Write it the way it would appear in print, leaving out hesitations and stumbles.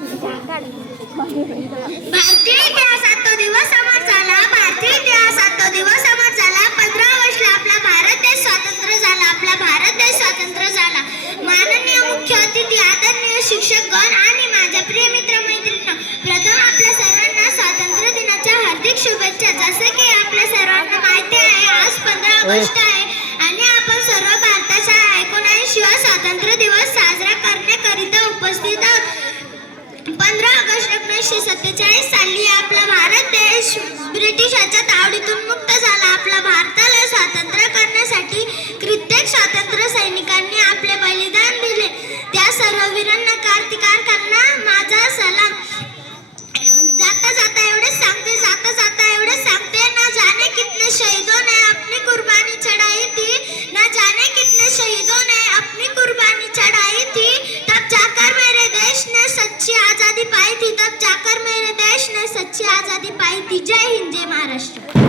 भारतीय इतिहासात तो दिवस अमर झाला. भारतीय इतिहासात तो दिवस अमर झाला. 15 वर्षाला आपला भारत देश स्वतंत्र झाला. आपला भारत देश स्वतंत्र झाला. माननीय मुख्य अतिथी, आदरणीय शिक्षकगण आणि माझ्या प्रिय मित्र मैत्रिणींनो, प्रथम आपल्या सर्वांना स्वातंत्र्य दिनाच्या हार्दिक शुभेच्छा. जसे की आपल्या सर्वांना माहिती आहे, आज 15 ऑगस्ट आहे आणि आपण सर्व भारताच्या 79वा स्वातंत्र्य दिवस साजरा करण्याकरिता उपस्थित आहोत. 15 ऑगस्ट 1947 साली आपला भारत देश ब्रिटिशांच्या तावडीतून मुक्त झाला. आपल्या भारताला स्वातंत्र्य करण्यासाठी कित्येक स्वातंत्र्य सैनिकांनी आपले बलिदान दिले. त्या सर्व वीरांना, क्रांतिकारकांना माझा सलाम. जाता जाता एवढेच सांगते, ना जाने कितने शहीदों ने अपनी कुर्बानी चढ़ाई थी, ना जाने कितने शहीदों ने अपनी कुर्बानी चढ़ाई थी, तब जाकर मेरे देश ने सच्ची आजादी पाई थी, तब जाकर मेरे देश ने सच्ची आजादी पाई थी. जय हिंद, जय महाराष्ट्र.